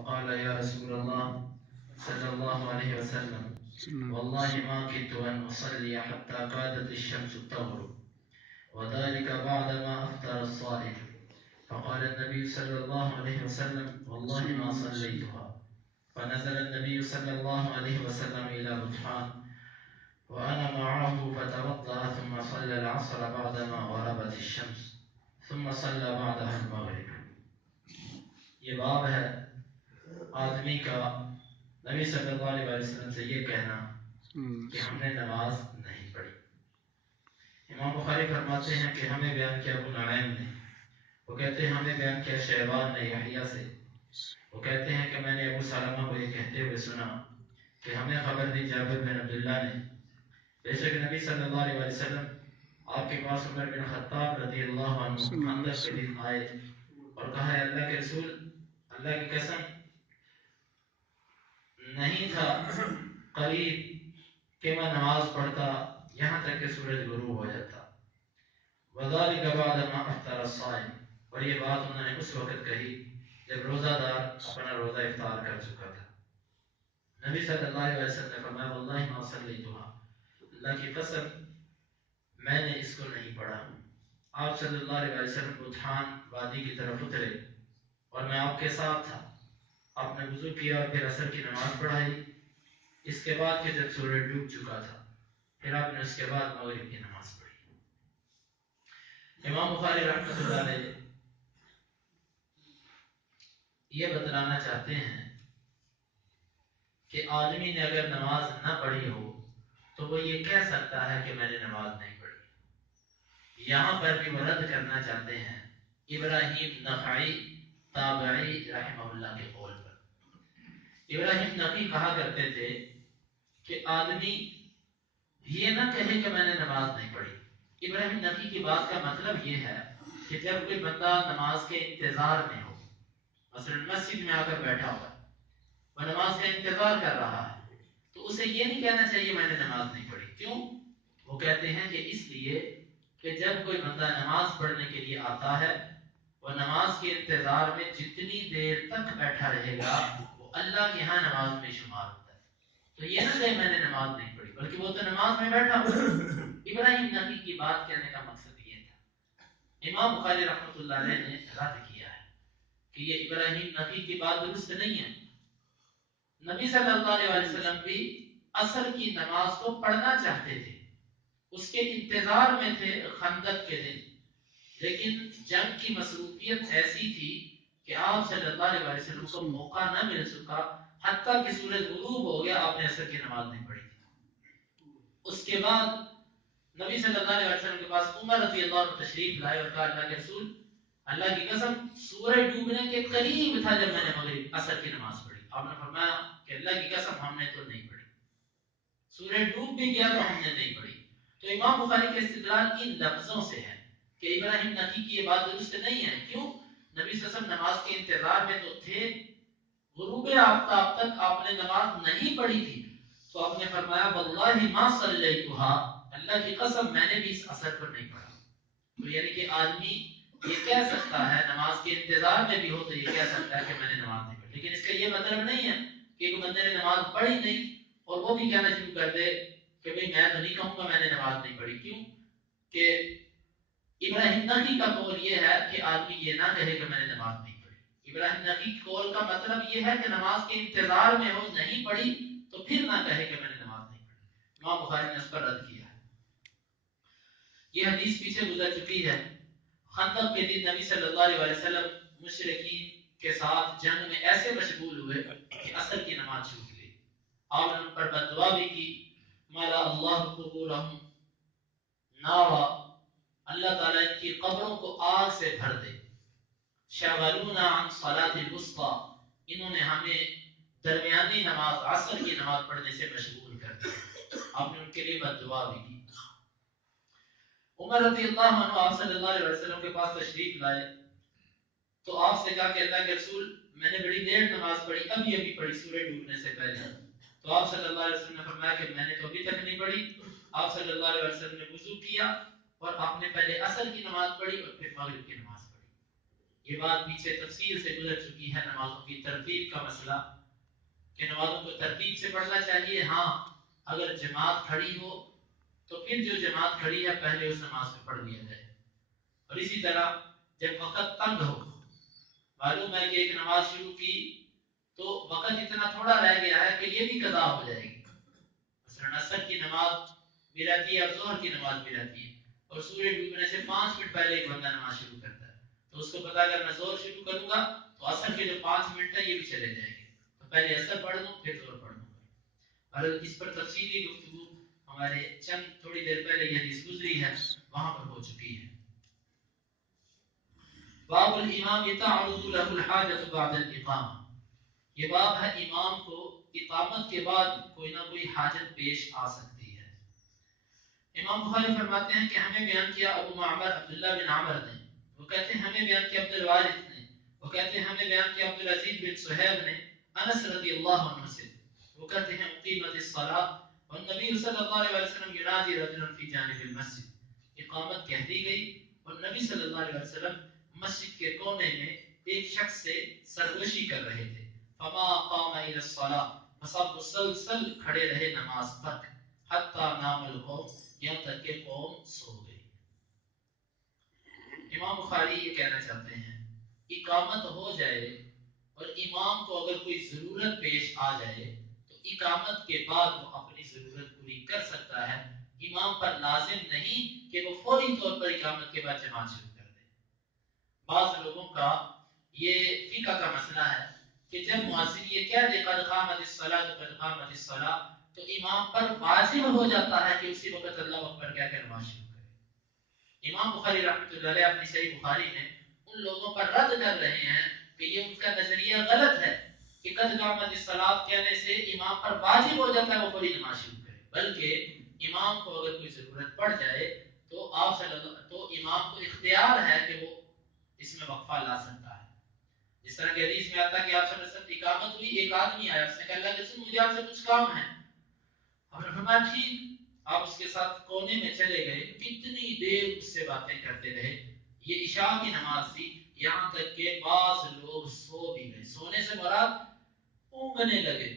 فقال يا رسول الله صلى الله عليه وسلم والله ما كدت أن أصلي حتى كادت الشمس تغرب وذلك بعدما أفطر الصائم فقال النبي صلى الله عليه وسلم والله ما صليتها فنزل النبي صلى الله عليه وسلم إلى بطحان وأنا معه فتوضأ ثم صلى العصر بعدما غربت الشمس ثم صلى بعدها المغرب. یہ باب ہے آدمی کا نبی صلی اللہ علیہ وسلم سے یہ کہنا کہ ہم نے نماز نہیں پڑھی. امام بخاری فرماتے ہیں کہ ہمیں بیان کیا ابو نعیم نے، وہ کہتے ہیں ہمیں بیان کیا شیبان نے یحییٰ سے، وہ کہتے ہیں کہ میں نے ابو سلمہ کو یہ کہتے ہوئے سنا کہ ہمیں خبر دی جابر بن عبداللہ نے، بے شک نبی صلی اللہ علیہ وسلم آپ کے پاس عمر بن خطاب رضی اللہ عنہ خندق کے دن آئے اور کہا ہے اللہ کے رسول، اللہ کی قسم نہیں تھا قریب کہ میں نماز پڑھتا یہاں تک کہ سورج غروب ہو جاتا. وذالک بعد ما افطر الصائم، اور یہ بات انہوں نے اس وقت کہی جب روزہ دار اپنا روزہ افطار کر چکا تھا. نبی صلی اللہ علیہ وسلم نے فرمایا واللہ ما صلیتها، اللہ کی قسم میں نے اس کو نہیں پڑھا. آپ صلی اللہ علیہ وسلم بطحان وادی کی طرف اترے اور میں آپ کے ساتھ تھا. آپ نے وضو کیا اور پھر عصر کی نماز پڑھائی. اس کے بعد کہ جب سورج ڈوب چکا تھا پھر آپ نے اس کے بعد مغرب کی نماز پڑھی. امام بخاری رحمۃ اللہ علیہ یہ بتلانا چاہتے ہیں کہ آدمی نے اگر نماز نہ پڑھی ہو تو وہ یہ کہہ سکتا ہے کہ میں نے نماز نہیں پڑھی. یہاں پر بھی وہ رد کرنا چاہتے ہیں ابراہیم نخعی تابعی رحمہ اللہ کے قول پر. ابراہیم نخعی کہا کرتے تھے کہ آدمی یہ نہ کہے کہ میں نے نماز نہیں پڑھی. ابراہیم نخعی کی بات کا مطلب یہ ہے کہ جب کوئی بندہ نماز کے انتظار میں ہو، مثلا مسجد میں آ کر بیٹھا ہوا وہ نماز کا انتظار کر رہا ہے، تو اسے یہ نہیں کہنا چاہیے میں نے نماز نہیں پڑھی. کیوں؟ وہ کہتے ہیں کہ اس لیے کہ جب کوئی بندہ نماز پڑھنے کے لیے آتا ہے وہ نماز کے انتظار میں جتنی دیر تک بیٹھا رہے گا وہ اللہ کے ہاں نماز میں شمار ہوتا ہے. تو یہ نہ کہ میں نے نماز نہیں پڑھی بلکہ وہ تو نماز میں بیٹھا ہوا. ابراہیم نخعی کی بات کہنے کا مقصد یہ تھا. امام بخاری رحمۃ اللہ علیہ نے رد کیا ہے کہ یہ ابراہیم نخعی کی بات درست نہیں ہے. نبی صلی اللہ علیہ وسلم بھی عصر کی نماز کو پڑھنا چاہتے تھے، اس کے انتظار میں تھے خندق کے دن، لیکن جنگ کی مصروفیت ایسی تھی کہ آپ صلی اللہ علیہ وسلم کو موقع نہ مل سکا. حتیٰ کہ سورج غروب ہو گیا آپ نے عصر کی نماز نہیں پڑھی تھی. اس کے بعد نبی صلی اللہ علیہ وسلم کے پاس عمر رضی اللہ عنہ تشریف لائے اور کہا اللہ کے رسول، اللہ کی قسم سورج ڈوبنے کے قریب تھا جب میں نے مغرب عصر کی نماز پڑھی. آپ نے فرمایا کہ اللہ کی قسم ہم نے تو نہیں پڑھی. سورج ڈوب بھی گیا تو ہم نے نہیں پڑھی. تو امام بخاری کے استدلال ان لفظوں سے ہے کہ ابراہیم نخعی کی یہ بات درست نہیں ہے. کیوں؟ نبی صلی اللہ علیہ وسلم نماز کے انتظار میں تو تھے، غروب آفتاب تک آپ نے نماز نہیں پڑھی تھی. تو آپ نے فرمایا واللہ ما صلیتها، اللہ کی قسم میں نے بھی اس اثر پر نہیں پڑھا. تو یعنی کہ آدمی یہ کہہ سکتا ہے نماز کے انتظار میں بھی ہو تو یہ کہہ سکتا ہے کہ میں نے نماز نہیں پڑھی، لیکن اس کا یہ مطلب نہیں ہے کہ ایک بندے نے نماز پڑھی نہیں اور وہ بھی کہنا شروع کر دے کہ بھئی میں تو نہیں کہوں گا میں نے نماز نہیں پڑھی. کیوں کہ ابراہیم نخعی کا قول یہ ہے کہ آدمی یہ نہ کہے کہ میں نے نماز نہیں پڑھی. ابراہیم نخعی قول کا مطلب یہ ہے کہ نماز کے انتظار میں ہو نہیں پڑھی تو پھر نہ کہے کہ میں نے نماز نہیں پڑھی. امام بخاری نے اس پر رد کیا ہے. یہ حدیث پیچھے گزر چکی ہے. خندق کے دن نبی صلی اللہ علیہ وسلم مشرکین کے ساتھ جنگ میں ایسے مشغول ہوئے کہ عصر کی نماز چھوٹ گئی. آپ نے ان پر بد دعا بھی کی، مالا اللہ قبورہم نارا، اللہ تعالیٰ ان کی قبروں کو آگ سے بھر دے. شغلونا عن صلاۃ الوسطی، انہوں نے ہمیں درمیانی نماز عصر کی نماز پڑھنے سے مشغول کر دیا. آپ نے ان کے لیے بد دعا بھی کی. عمر رضی اللہ عنہ آپ صلی اللہ علیہ وسلم کے پاس تشریف لائے تو آپ سے کہا کہ اللہ کے رسول میں نے بڑی دیر نماز پڑھی، ابھی پڑھی سورج ڈوبنے سے پہلے. تو آپ صلی اللہ علیہ وسلم نے فرمایا کہ میں نے تو ابھی تک نہیں پڑھی. آپ صلی اللہ علیہ وسلم نے وضو کیا اور آپ نے پہلے عصر کی نماز پڑھی اور پھر مغرب کی نماز پڑھی. یہ بات پیچھے تفصیل سے گزر چکی ہے نمازوں کی ترتیب کا مسئلہ کہ نمازوں کو ترتیب سے پڑھنا چاہیے. ہاں اگر جماعت کھڑی ہو تو پھر جو جماعت کھڑی ہے پہلے اس نماز کو پڑھ لیا جائے. اور اسی طرح جب وقت تنگ ہو, معلوم ہے کہ ایک نماز شروع کی تو وقت اتنا تھوڑا رہ گیا ہے کہ یہ بھی قضا ہو جائے گی. مثلا عصر کی نماز بھی رہتی ہے اور ظہر کی نماز بھی رہتی ہے, اور سورج ڈوبنے سے 5 منٹ پہلے ایک بندہ نماز شروع کرتا ہے, تو اس کو پتا اگر میں ظہر شروع کروں گا تو عصر کے جو 5 منٹ ہے یہ بھی چلے جائیں گے, تو پہلے عصر پڑھ لوں پھر ظہر پڑھ لوں گا. اور اس پر تفصیلی گفتگو ہمارے چند تھوڑی دیر پہلے یہ حدیث گزری ہے وہاں پر ہو چکی ہے. باب الامام تعرض له الحاجة بعد الاقامة. یہ باب ہے امام کو اقامت کے بعد کوئی نہ کوئی حاجت پیش آ سکتی ہے. امام بخاری فرماتے ہیں کہ ہمیں بیان کیا ابو معمر عبداللہ بن عمر نے, وہ کہتے ہیں ہمیں بیان کیا عبد الوارث نے, وہ کہتے ہیں ہمیں بیان کیا عبد العزیز بن صہیب نے انس رضی اللہ عنہ سے, وہ کہتے ہیں اقیمت الصلاۃ والنبی صلی اللہ علیہ وسلم ینادی رجلا فی جانب المسجد. اقامت کہہ دی گئی اور نبی صلی اللہ علیہ وسلم مسجد کے کونے میں ایک شخص سے سرگوشی کر رہے تھے. فما قام الى الصلاۃ, فسب مسلسل کھڑے رہے نماز تک, حتی نام القوم, یہاں تک کہ قوم سو گئی. امام بخاری یہ کہنا چاہتے ہیں اقامت ہو جائے اور امام کو اگر کوئی ضرورت پیش آ جائے تو اقامت کے بعد وہ اپنی ضرورت پوری کر سکتا ہے. امام پر لازم نہیں کہ وہ فوری طور پر اقامت کے بعد جماعت شروع کر دے. بعض لوگوں کا یہ فقہ کا مسئلہ ہے کہ جب مؤذن یہ کہہ دے قد قامت الصلاۃ قد قامت الصلاۃ تو امام پر واجب ہو جاتا ہے کہ اسی وقت اللہ اکبر کہہ کر نماز شروع کرے. امام بخاری رحمۃ اللہ علیہ اپنی صحیح بخاری میں ان لوگوں پر رد کر رہے ہیں کہ یہ ان کا نظریہ غلط ہے کہ قد قامت الصلاۃ کہنے سے امام پر واجب ہو جاتا ہے وہ فوری نماز شروع کرے, بلکہ امام کو اگر کوئی ضرورت پڑ جائے تو امام کو اختیار ہے کہ وہ اس میں وقفہ لا سکتا ہے. جس طرح کہ حدیث میں آتا ہے کہ آپ صلی اللہ علیہ وسلم اقامت ہوئی, ایک آدمی آیا, اس نے کہا اللہ کے رسول مجھے آپ سے کچھ کام ہے. آپ نے فرمایا ٹھیک, آپ اس کے ساتھ کونے میں چلے گئے, کتنی دیر اس سے باتیں کرتے رہے. یہ عشاء کی نماز تھی, یہاں تک کہ بعض لوگ سو بھی گئے. سونے سے مراد اونگنے لگے,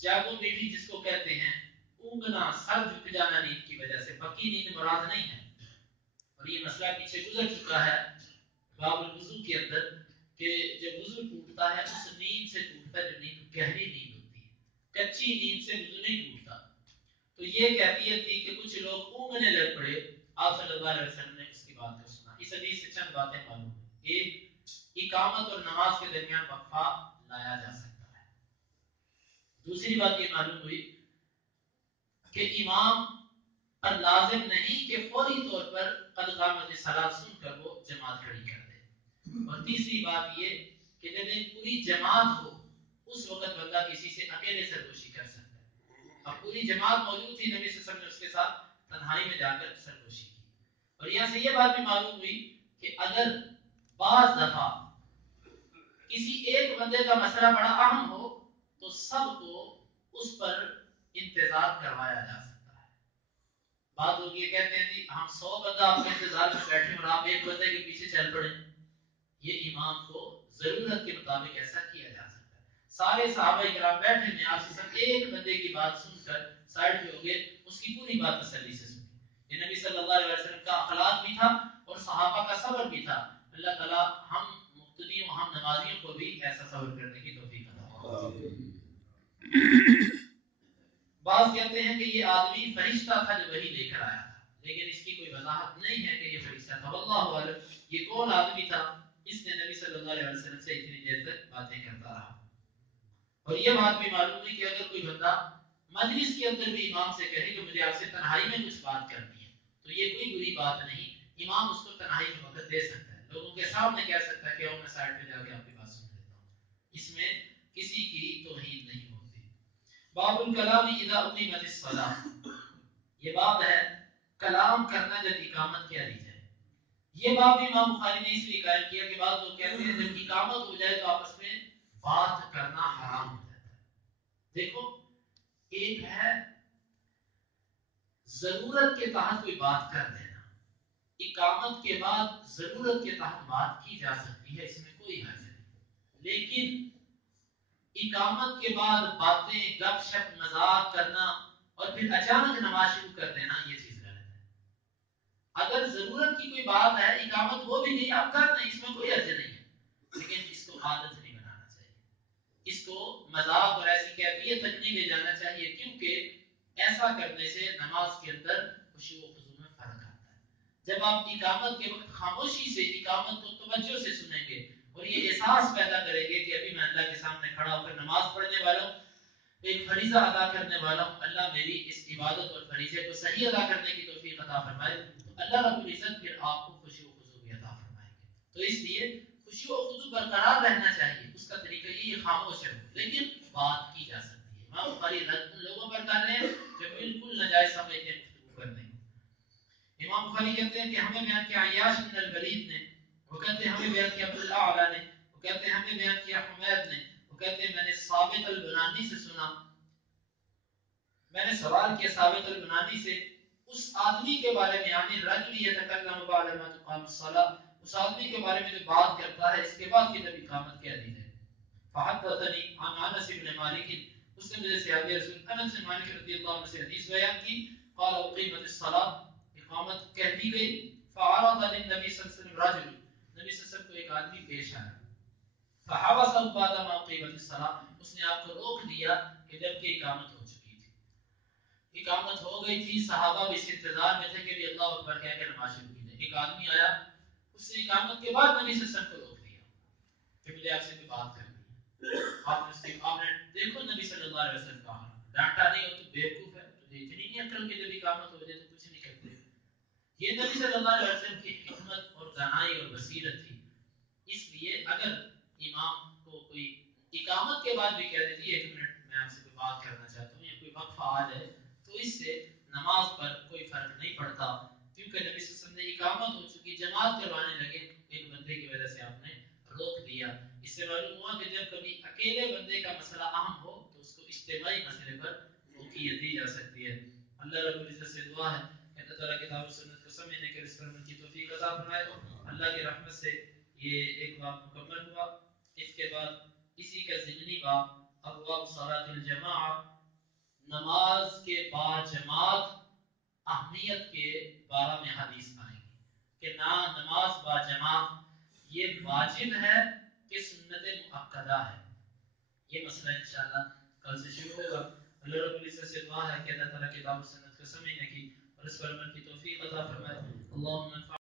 جاگو بیٹھی جس کو کہتے ہیں, اونگنا, سر جھک جانا نیند کی وجہ سے, پکی نیند مراد نہیں ہے. اور یہ مسئلہ پیچھے گزر چکا ہے باب الوضو کے اندر کہ جب وضو ٹوٹتا ہے اس نیند سے ٹوٹتا ہے جو نیند گہری نیند ہوتی ہے, کچی نیند سے وضو نہیں ٹوٹتا. تو یہ کیفیت تھی کہ کچھ لوگ اونگنے لگ پڑے, آپ صلی اللہ علیہ وسلم نے اس کی بات کو سنا. اس حدیث سے چند باتیں معلوم ہیں. ایک, اقامت اور نماز کے درمیان وقفہ لایا جا سکتا ہے. دوسری بات یہ معلوم ہوئی کہ امام پر لازم نہیں کہ فوری طور پر قد قامت الصلاۃ سن کر وہ جماعت کھڑی کر دے. اور تیسری بات یہ کہ جب ایک پوری جماعت ہو اس وقت بندہ کسی سے اکیلے سرگوشی کر سکتا ہے. اب پوری جماعت موجود تھی, نبی صلی اللہ علیہ وسلم نے اس کے ساتھ تنہائی میں جا کر سرگوشی کی. اور یہاں سے یہ بات بھی معلوم ہوئی کہ اگر بعض دفعہ کسی ایک بندے کا مسئلہ بڑا اہم ہو تو سب کو اس پر انتظار کروایا جا سکتا ہے. بعض لوگ یہ کہتے ہیں جی ہم 100 بندہ آپ کے انتظار میں بیٹھے اور آپ ایک بندے کے پیچھے چل پڑے. یہ امام کو ضرورت کے مطابق ایسا کیا جا سکتا ہے. سارے صحابہ کرام بیٹھے میں آپ سے سب ایک بندے کی بات سن کر سائڈ پہ ہو گئے, اس کی پوری بات تسلی سے سنی. یہ نبی صلی اللہ علیہ وسلم کا اخلاق بھی تھا اور صحابہ کا صبر بھی تھا. اللہ تعالی ہم مقتدیوں, ہم نمازیوں کو بھی ایسا صبر کرنے کی توفیق عطا فرمائے. بعض کہتے ہیں کہ یہ آدمی فرشتہ تھا جو وحی لے کر آیا تھا, لیکن اس کی کوئی وضاحت نہیں ہے کہ یہ فرشتہ تھا. واللہ اعلم یہ کون آدمی تھا اس نے نبی صلی اللہ علیہ وسلم سے اتنی دیر تک باتیں کرتا رہا. اور یہ بات بھی معلوم ہوئی کہ اگر کوئی بندہ مجلس کے اندر بھی امام سے کہے کہ مجھے آپ سے تنہائی میں کچھ بات کرنی ہے تو یہ کوئی بری بات نہیں, امام اس کو تنہائی میں وقت دے سکتا ہے. لوگوں کے سامنے کہہ سکتا ہے کہ میں سائڈ پہ جا کے آپ کی بات سن لیتا ہوں, اس میں کسی کی توہین نہیں ہوتی. باب الکلام اذا اقیمت الصلاۃ, یہ باب ہے کلام کرنا جب اقامت کہہ دی جائے. یہ باب بھی امام بخاری نے اس لیے قائم کیا کہ بعض لوگ کہتے ہیں جب اقامت ہو جائے تو آپس میں بات کرنا حرام ہو جاتا ہے. دیکھو ایک ہے ضرورت کے تحت کوئی بات کر دینا, اقامت کے بعد ضرورت کے تحت بات کی جا سکتی ہے، اس میں کوئی حرج نہیں، لیکن اقامت کے بعد باتیں گپ شپ مذاق کرنا اور پھر اچانک نماز شروع کر دینا یہ چیز غلط ہے۔ اگر ضرورت کی کوئی بات ہے، اقامت وہ بھی نہیں آپ کر دیں، اس میں کوئی حرج نہیں ہے، لیکن اس کو عادت نہیں بنانا چاہیے، اس کو مذاق اور ایسی کیفیت تک نہیں لے جانا چاہیے، کیونکہ ایسا کرنے سے نماز کے اندر خشوع و خضوع میں فرق آتا ہے۔ جب آپ اقامت کے وقت خاموشی سے اقامت کو توجہ سے سنیں گے اور یہ احساس پیدا کریں گے کہ ابھی میں اللہ کے سامنے کھڑا ہو کر نماز پڑھنے والا ہوں، ایک فریضہ ادا کرنے والا ہوں، اللہ میری اس عبادت اور فریضے کو صحیح ادا کرنے کی توفیق عطا فرمائے، تو اللہ رب العزت پھر آپ کو خشوع و خضوع بھی عطا فرمائیں گے۔ تو اس لیے خشوع و خضوع برقرار رہنا چاہیے، اس کا طریقہ یہ خاموش ہے، لیکن بات کی جا سکتی ہے۔ امام بخاری رد ان لوگوں پر کر رہے ہیں جو بالکل ناجائز سمجھتے ہیں گفتگو کرنے کو۔ امام بخاری کہتے ہیں کہ ہمیں بیان کیا عیاش بن الولید نے، وہ کہتے ہیں ہمیں بیان کیا عبداللہ اعلیٰ نے، وہ کہتے ہیں ہمیں بیان کیا حمید نے، وہ کہتے ہیں میں نے ثابت البنانی سے سنا، میں نے سوال کیا ثابت البنانی سے اس آدمی کے بارے میں، یعنی رجل یتکلم بعد ما تقام الصلاۃ، اس آدمی کے بارے میں جو بات کرتا ہے اس کے بعد کی جب اقامت کہہ دی جائے۔ فحدثني عن انس بن مالک، اس نے مجھے صحابی رسول انس بن مالک رضی اللہ عنہ سے حدیث بیان کی، قال اقیمت الصلاۃ، اقامت کہہ دی گئی، فعرض للنبی صلی اللہ علیہ وسلم رجل، نبی صلی اللہ علیہ وسلم کو ایک آدمی پیش آیا، فحبسه بعد ما اقیمت الصلاۃ، اس نے آپ کو روک دیا کہ جب کہ اقامت ہو چکی تھی، اقامت ہو گئی تھی، صحابہ بھی اس انتظار میں تھے کہ اللہ اکبر کہہ کے نماز شروع کی جائے۔ ایک آدمی آیا، اس نے اقامت کے بعد نبی صلی اللہ علیہ وسلم کو روک دیا کہ مجھے آپ سے کوئی بات کرنی ہے۔ آپ نے دیکھو نبی صلی اللہ علیہ وسلم کا حال، ڈانٹا نہیں، اور تو بیوقوف ہے، تجھے اتنی نہیں عقل کہ جب اقامت ہو جائے تو کچھ نہیں کرتے۔ یہ نبی صلی اللہ علیہ وسلم کی حکمت اور دانائی اور بصیرت تھی۔ اس لیے اگر امام کو کوئی اقامت کے بعد بھی کہہ دیتی ہے 1 منٹ میں آپ سے کوئی بات کرنا چاہتا ہوں یا کوئی وقفہ آ جائے، تو اس سے نماز پر کوئی فرق نہیں پڑتا، کیونکہ نبی صلی اللہ علیہ وسلم نے اقامت ہو چکی، جماعت کروانے لگے، ایک بندے کی وجہ سے آپ نے روک دیا۔ اس سے معلوم ہوا کہ جب کبھی اکیلے بندے کا مسئلہ اہم ہو تو اس کو اجتماعی مسئلے پر فوقیت دی جا سکتی ہے۔ اللہ رب العزت سے دعا ہے کہ اللہ تعالیٰ کتاب و سنت کو سمجھنے کے اس پر عمل کی توفیق عطا فرمائے۔ اللہ کی رحمت سے یہ ایک باب مکمل ہوا، اس کے بعد اسی کا ضمنی باب ابواب صلاۃ الجماعہ، نماز کے بعد جماعت اہمیت کے بارے میں حدیث آئیں گی کہ نماز با جماعت یہ واجب ہے کہ سنت مؤکدہ ہے۔ یہ مسئلہ انشاءاللہ کل سے شروع ہوگا۔ اللہ رب العزت سے دعا ہے کہ اللہ تعالیٰ کتاب و سنت کو سمجھنے کی اور اس پر عمل کی توفیق عطا فرمائے۔ اللہم